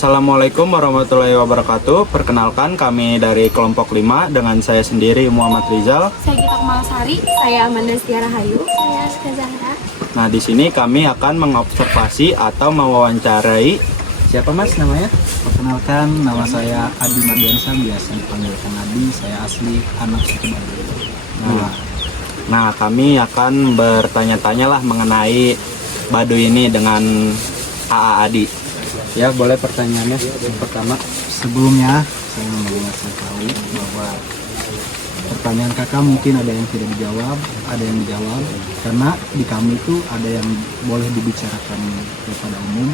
Assalamualaikum warahmatullahi wabarakatuh. Perkenalkan, kami dari kelompok 5 dengan saya sendiri Muhammad Rizal. Saya Gita Kemalasari, saya Amanda Setiara Hayu, saya Rizka Zahra. Nah, di sini kami akan mengobservasi atau mewawancarai siapa Mas namanya? Perkenalkan, nama saya Adi Mardiansa, biasa dipanggilkan Adi. Saya asli anak suku Baduy. Nah, kami akan bertanya-tanya lah mengenai Baduy ini dengan AA Adi. Ya, boleh pertanyaannya yang pertama. Sebelumnya, saya mau ngasih tahu bahwa pertanyaan kakak mungkin ada yang tidak dijawab, ada yang dijawab, karena di kami itu ada yang boleh dibicarakan kepada umum,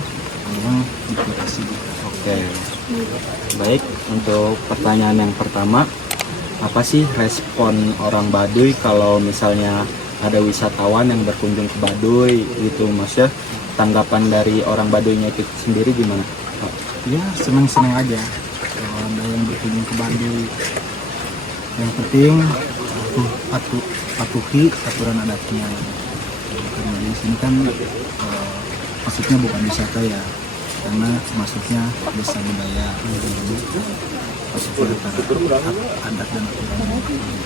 ada yang dibatasi juga. Oke. Baik, untuk pertanyaan yang pertama, apa sih respon orang Baduy kalau misalnya ada wisatawan yang berkunjung ke Baduy gitu, Mas ya? Tanggapan dari orang Baduynya itu sendiri gimana? Ya, senang-senang aja kalau ada yang berkunjung ke Baduy. Yang penting patuhi aturan adatnya. Karena di sini kan maksudnya bukan wisata ya, karena masuknya desa budaya. Masuknya antara adat dan aturan.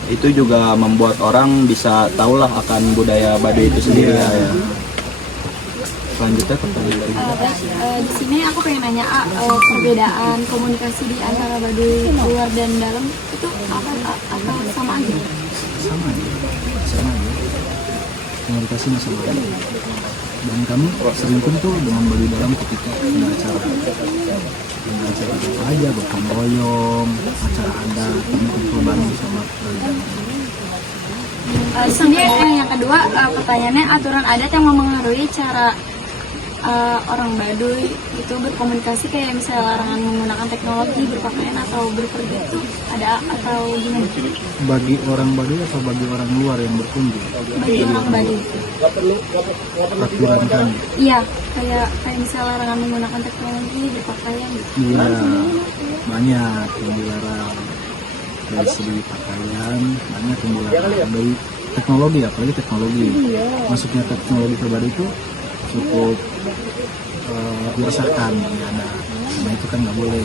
Itu juga membuat orang bisa tahulah akan budaya Baduy itu sendiri ya. Selanjutnya pertanyaan berikutnya. Di sini aku pengen nanya, perbedaan komunikasi di antara Baduy luar dan dalam itu apa atau sama aja? Sama aja. Komunikasinya sama aja. Dan kami sering tuh dengan Baduy dalam ketika ada acara apa aja, gotong royong, acara adat, kami kumpul bareng sama Baduy dalam. Selanjutnya yang kedua, pertanyaannya, aturan adat yang mempengaruhi cara orang Baduy itu berkomunikasi, kayak misalnya larangan menggunakan teknologi, berpakaian atau berpergian itu ada atau gimana? Bagi orang Baduy atau bagi orang luar yang berkunjung? Bagi orang Baduy. Aturan kami. Iya, kayak misalnya larangan menggunakan teknologi, berpakaian gitu. Iya, banyak yang dilarang dari segi pakaian, banyak yang dilarang dari teknologi, apalagi teknologi. Masuknya teknologi ke Baduy itu cukup dirasakan ya, nah itu kan nggak boleh.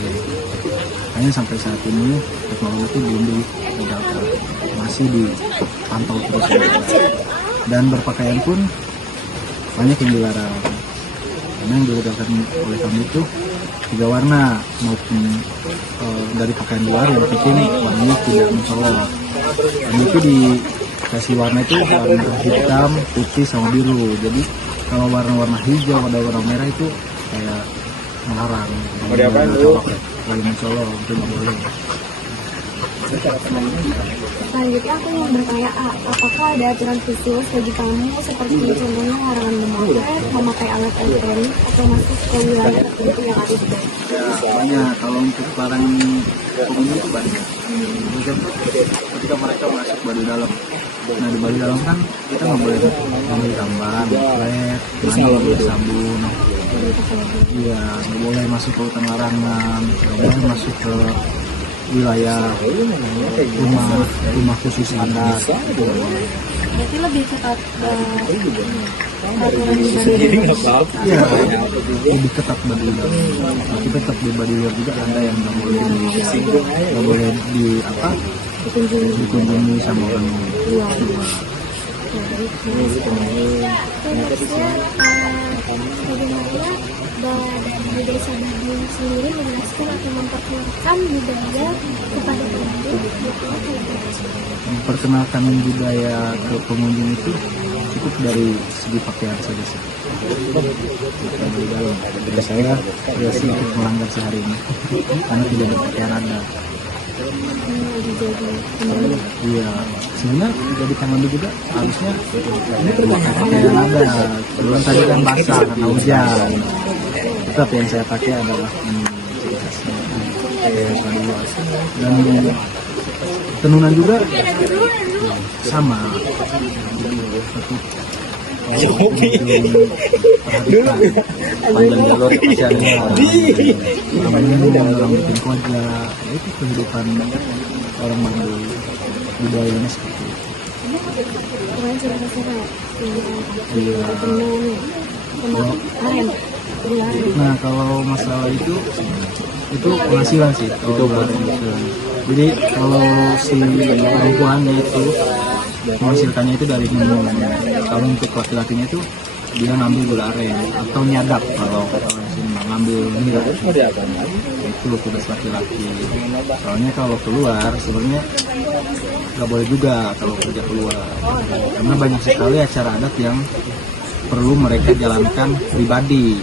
Hanya sampai saat ini teknologi itu belum dilegalkan, masih dipantau terus. Dan berpakaian pun banyak yang dilarang, karena yang dilegalkan oleh kami itu 3 warna, maupun dari pakaian luar yang penting warnanya tidak mencolok. Dan itu dikasih warna itu warna hitam, putih, sama biru. Jadi kalau warna-warna hijau, ada warna merah itu kayak melarang. Kalau mencolok itu nggak boleh. Selanjutnya aku mau bertanya, apakah ada aturan khusus bagi kamu seperti contohnya larangan memakai alat elektronik atau masuk ke wilayah tertentu yang ada di Baduy? Ya, banyak. Kalau untuk larangan pengunjung itu banyak. Ketika mereka masuk Baduy dalam, nah di Baduy dalam kan kita nggak boleh ngambil gambar, flat, mandi, sabun. Iya, nggak boleh masuk ke hutan larangan, nggak boleh masuk ke wilayah rumah khusus adat. Berarti lebih ketat aturan di Baduy. Iya, lebih ketat Baduy dalam. Tapi tetap di Baduy luar juga ada yang nggak boleh dikunjungi sama orang luar. Bagaimana dari desa Baduy sendiri menjelaskan atau memperkenalkan budaya kepada pengunjung? Memperkenalkan budaya ke pengunjung itu cukup dari segi pakaian saja sih. Di dalam, saya sedikit melanggar sehari ini karena tidak berpakaian adat. Iya, sebenarnya jadi kangen juga harusnya ini berpakaian adat. Belum tadi kan basah karena hujan. Tetap yang saya pakai adalah ciri khasnya dan tenunan juga sama. Panjang jalur perjalanan orang bikin koja, itu kehidupan orang Baduy, budayanya seperti itu. Kemarin sudah selesai ya? Iya. Kemarin Nah kalau masalah itu penghasilan sih. Itu buat penghasilan. Jadi kalau si perempuannya itu menghasilkannya itu dari minum. Kalau untuk laki-lakinya itu dia ngambil gula aren atau nyadap kalau kata orang sini ngambil nira. Itu tugas laki-laki. Soalnya kalau keluar sebenarnya nggak boleh juga kalau kerja keluar. Karena banyak sekali acara adat yang perlu mereka jalankan pribadi,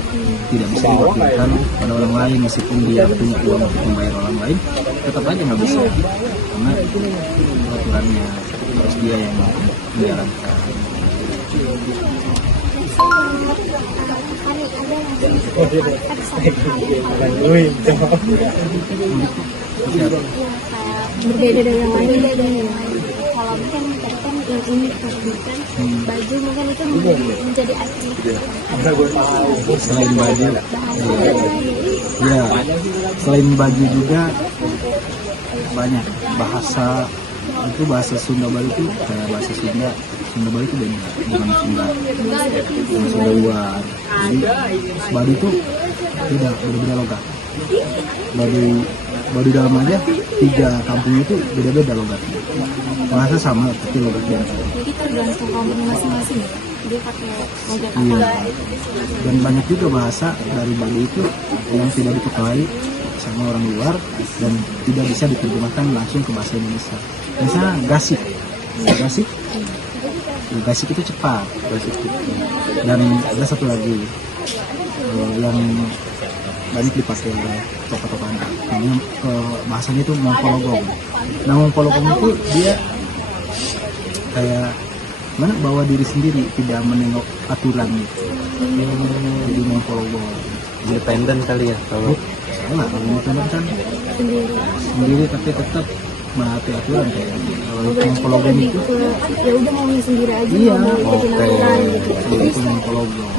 tidak bisa diwakilkan pada orang lain meskipun dia punya uang untuk membayar orang lain, tetap aja nggak bisa karena aturannya harus dia yang menjalankan. Berbeda dari yang lain kalau mungkin tadi kan yang ini bukan baju mungkin itu menjadi asli Selain baju, ya selain baju juga banyak bahasa itu bahasa Sunda Bali itu kayak bahasa Sunda Bali itu beda dengan Sunda luar. Jadi Bali itu beda logat. Bali dalam aja 3 kampung itu beda-beda logatnya. Bahasa sama tapi logat beda. jadi tergantung kampung masing-masing dia pakai logat Iya. apa. Dan banyak juga bahasa dari Bali itu yang tidak diketahui sama orang luar dan tidak bisa diterjemahkan langsung ke bahasa Indonesia. Misalnya gasik, gasik itu cepat, gasik itu. Dan ada satu lagi yang banyak dipakai oleh tokoh-tokoh anak. Namanya bahasanya itu mongkologong. Nah mongkologong itu dia kayak mana bawa diri sendiri, tidak menengok aturan gitu. Jadi mongkologong. Independen kali ya kalau Salah kalau independen kan sendiri tapi tetap menaati aturan kayak kalau mongkologong itu Ya udah maunya sendiri aja. iya mau ikutin aturan gitu. itu mongkologong.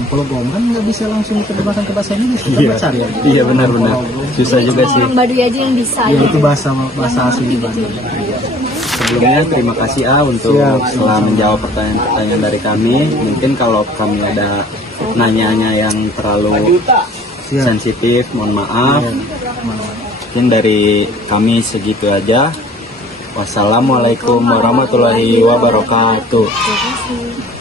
Mongkologong kan nggak bisa langsung diterjemahkan ke bahasa Indonesia, kita cari aja. iya benar-benar susah juga sih. Orang Baduy aja yang bisa Ya, gitu. itu bahasa asli Baduy. Sebelumnya terima kasih untuk Siap. telah menjawab pertanyaan-pertanyaan dari kami. Mungkin kalau kami ada nanyanya yang terlalu Siap. sensitif, mohon maaf. Iya. Mungkin dari kami segitu aja. Wassalamualaikum warahmatullahi wabarakatuh. Terima kasih.